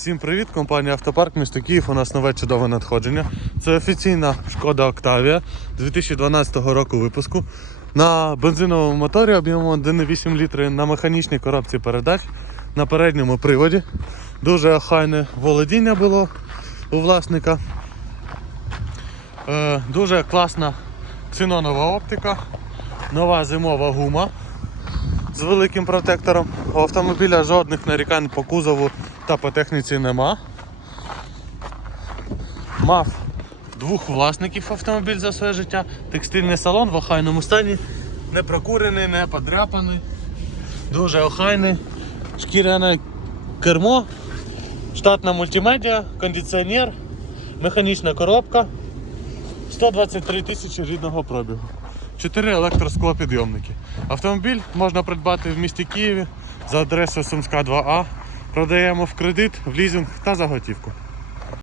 Всім привіт, компанія Автопарк місто Київ. У нас нове чудове надходження. Це офіційна шкода Октавія 2012 року випуску. На бензиновому моторі об'ємом 1,8 літри на механічній коробці передач на передньому приводі. Дуже охайне володіння було у власника. Е, дуже класна ксенонова оптика, нова зимова гума з великим протектором. У автомобіля жодних нарікань по кузову та по техніці нема. Мав двох власників автомобіль за своє життя. Текстильний салон в охайному стані, не прокурений, не подряпаний, дуже охайний, шкіряне кермо, штатна мультимедіа, кондиціонер, механічна коробка. 123 тисячі рідного пробігу. 4 електросклопідйомники. Автомобіль можна придбати в місті Києві за адресою Сумська 2А. Продаємо в кредит, в лізинг та за готівку.